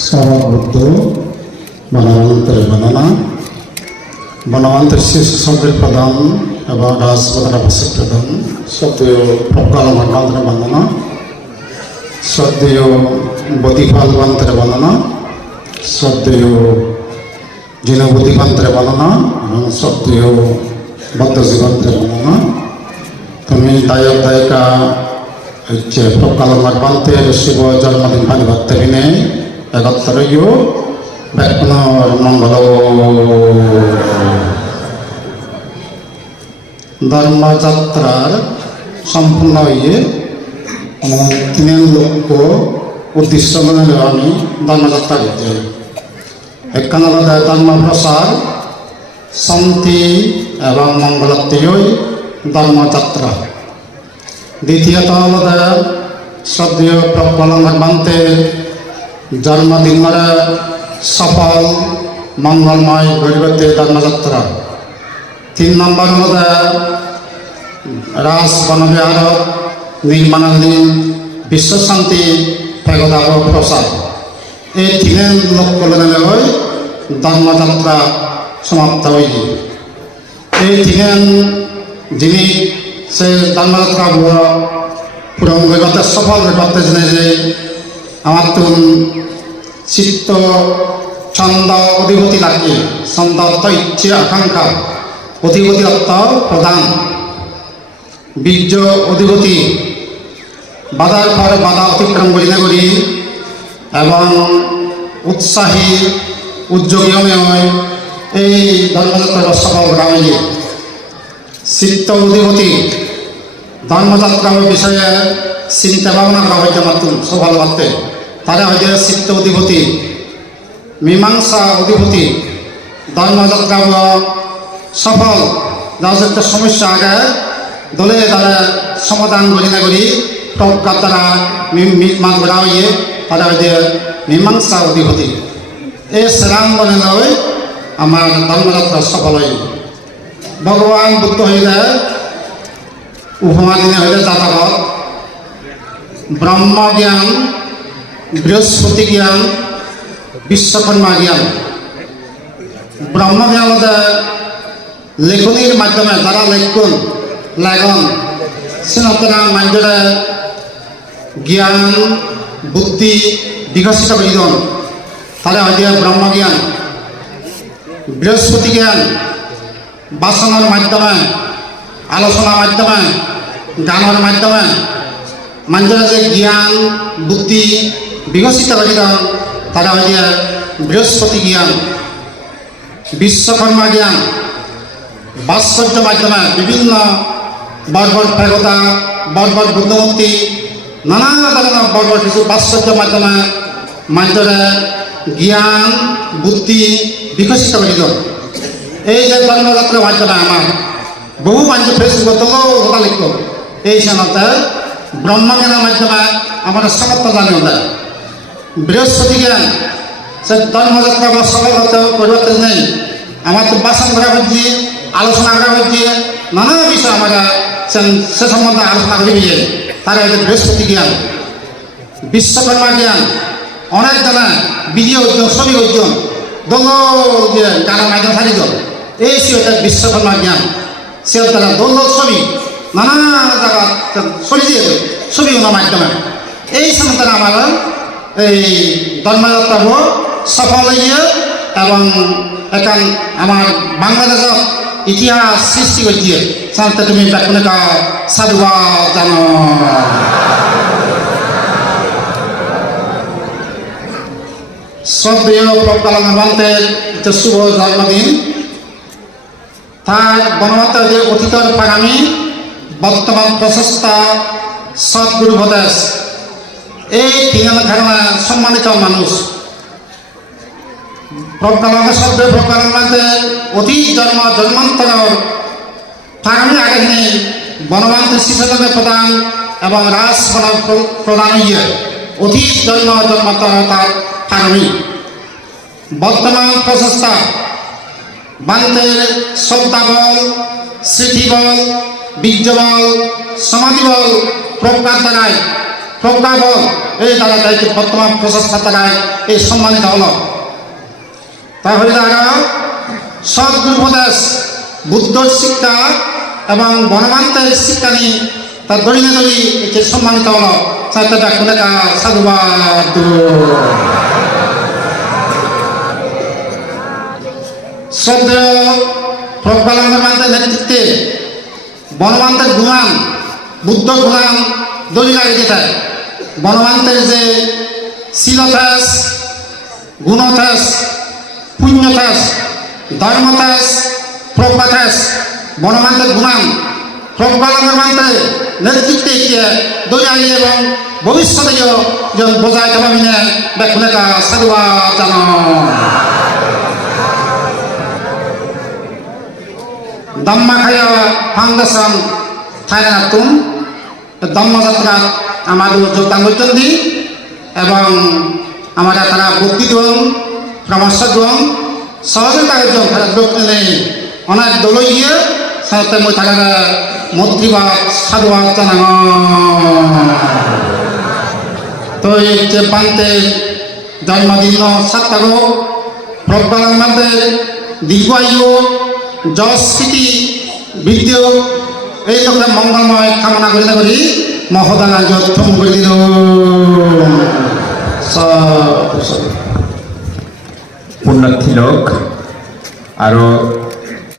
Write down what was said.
সভাবদ্ধ বনমন্ত্রের বন্দনা বনমন্ত্রের শিশু সভ্যের প্রধান এবং রাজপ্রধান আবাসিক প্রধান। সদ্যীয় প্রকাল মন্ত্রের বন্দনা সদ্যীয় বদিপাল মন্ত্রের বন্দনা সদ্যীয় জিনবতী মন্ত্রের বন্দনা এবং সদ্যীয় বদ্ধজীবন্তের বন্দনা তুমি দায়ক দায়িকা হচ্ছে প্রকাল মাগবান্তের শিব জন্মদিন পানি ভক্ত একত্তরীয় ব্যাকুণর মঙ্গল। ধর্মযাত্রার সম্পূর্ণ হয়ে এবং তিনের লক্ষ্য উদ্দেশ্য মনে আমি ধর্মযাত্রা করতে আলাদা ধর্ম প্রসার শান্তি এবং মঙ্গলাত্মীয় ধর্মযাত্রা। দ্বিতীয়ত আলাদা শ্রদ্ধেয় প্রকলন ভাগবান্তের জন্মদিনের সফল মঙ্গলময় গরিবতে ধর্মযাত্রা। তিন নম্বর আলাদা রাস বনবিহার নির্মাণাধীন বিশ্বশান্তি ফেগদাব প্রসাদ। এই তিনের লক্ষ্য লই ধর্মযাত্রা সমাপ্ত হইল। এই তিনেন যিনি সে ধর্মযাত্রা পুরো বেগতে সফল জেনে যে আমার তুন চিত্ত ছন্দ অধিপতি লাগে, ছন্দ অর্থ ইচ্ছে, আকাঙ্ক্ষা। অধিপতি অর্থ প্রধান। বীর্য অধিপতি বাধার পর বাধা অতিক্রম করি না করি এবং উৎসাহী উদ্যোগী হয় এই ধর্মযাত্রা সফল হয়েছে চিত্ত অধিপতি ধর্মযাত্রা বিষয়ে চিন্তা ভাবনা করা হয়েছে মাত্র সফল মাত্রে তারা হয়েছে চিত্ত অধিপতি, মীমাংসা অধিপতি ধর্মযাত্রা সফল একটা সমস্যা আগে দলে তারা সমাধান না করি প্রজ্ঞা তারা মান করা হয়ে তারা হয়েছে মীমাংসা অধিপতি। এই শ্রীরাম বনে লয় আমার ধর্মযাত্রা সফল হয়ে ভগবান বুদ্ধ হইলে, উপমা দিনে হইলে যাতাগত ব্রহ্ম জ্ঞান বৃহস্পতি জ্ঞান, বিশ্বকর্মা জ্ঞান। ব্রহ্ম জ্ঞান হতে লেখনির মাধ্যমে যারা লেখুন লেখন সিনতরা মাধ্যমে জ্ঞান, বুদ্ধি বিকশিত করিদন তারা হয়তো ব্রহ্মজ্ঞান বৃহস্পতি জ্ঞান বাসনের মাধ্যমে আলোচনার মাধ্যমে গানের মাধ্যমে মানুষের যে জ্ঞান, বুদ্ধি বিকশিত করিত তারা হচ্ছে বৃহস্পতি জ্ঞান বিশ্বকর্মা জ্ঞান ভাস্কর্য মাধ্যমে বিভিন্ন বর্বর প্রেগতা, বর্বর বুদ্ধমূর্তি, নানা ধরনের বর্বর কিছু ভাস্কর্য মাধ্যমে মানুষের জ্ঞান, বুদ্ধি বিকশিত করিত এই যে ধর্মযাত্রা মাধ্যমে আমার, বহু মানুষ ফেসবুক কথা লিখব এই সনতে ব্রহ্মজ্ঞানের মাধ্যমে আমার সমর্থ জানি ওদের বৃহস্পতি জ্ঞান সে বা সফল হতে পরিবর্তন নেই। আমার তো বাসন করা হচ্ছে আলোচনা করা হচ্ছে নানা বিষয় আমরা সে সম্বন্ধে আলোচনা করি তারা হচ্ছে বৃহস্পতি জ্ঞান, বিশ্বকর্মা জ্ঞান, অনেক জানা বিজয় অর্জন ছবি অর্জন দল যে গানের মাধ্যমে থাকি দল এই সে হচ্ছে বিশ্বকর্মা জ্ঞান। সে তারা দল ছবি নানা জায়গা ছবি দিয়ে ছবিগুলোর মাধ্যমে। এই তারা আমার এই ধর্মযাত্রা সফল হইয়ে এবং এখন আমার বাংলাদেশত ইতিহাস সৃষ্টি করছে সাথে তুমি ব্যাকুণিকা সাধুবাদ জানো। শ্রদ্ধেয় প্রজ্ঞালন মন্ত্রের যে শুভ জন্মদিন, তার বনমাতা যে অতীতর পাগামী বর্তমান প্রশস্তা সদ্গুরু ভদেশ এই তিন ঘটনা সম্মানিত মানুষ। প্রজ্ঞালন শব্দ প্রজ্ঞালন মধ্যে অতীত জন্ম, জন্মান্তর পাগামী আগামী বনবান্ত শিশুদের প্রদান এবং রাস প্রদান ইয়ে অতীত জন্ম, জন্মান্তর তার পাগামী বর্তমান প্রশস্তা বান্তের শ্রদ্ধাবল স্মৃতিবল বীর্যবল, সমাধিবল প্রজ্ঞার দ্বারায় প্রজ্ঞাবল এই দ্বারা তাইকে বর্তমান প্রশস্তা দ্বারায় এই সম্মানিত হল। তাহলে দ্বারা সদ্গুরুপদেশ বুদ্ধর শিক্ষা এবং বনমান্তের শিক্ষা নিয়ে তার দড়িনে দড়ি একে সম্মানিত হল। চারটা খুলেকা সাধুবাদ। শ্রদ্ধেয় প্রজ্ঞালম্বের নেতৃত্বে বনমান্তের গুণান, বুদ্ধ গুণান দড়ি লাগিয়ে থাকে বনমান্তের যে শিলথাস গুণথাস পুণ্যথাস ধর্মথাস প্রজ্ঞাথাস বনমান্তের গুণান মান্তে নেতৃত্বে গিয়ে দৈরাই এবং যেন বজায় থাকবে বেকুনেকা সাধুবাদ জানো দম্মাখায়া ফাউন্ডেশন থাইরাতুন দম্মযাত্রা আমাদের যোগদান করছেন এবং আমরা তারা বুদ্ধি দিন পরামর্শ দিন সহযোগিতা তারা লোক নেই। অনেক দল গিয়ে সাথে মই থাকা মন্ত্রীবাদ, সাধুবাদ জানাং তো এই যে পান্তে জন্মদিন সাতটাগো প্রজ্ঞানের মধ্যে দীর্ঘায়ু যশ স্মৃতি বৃদ্ধি এই তোমরা মঙ্গলময় কামনা করি না করি। মহদানা যথম করে দিল পুণ্যার্থী লোক। আরও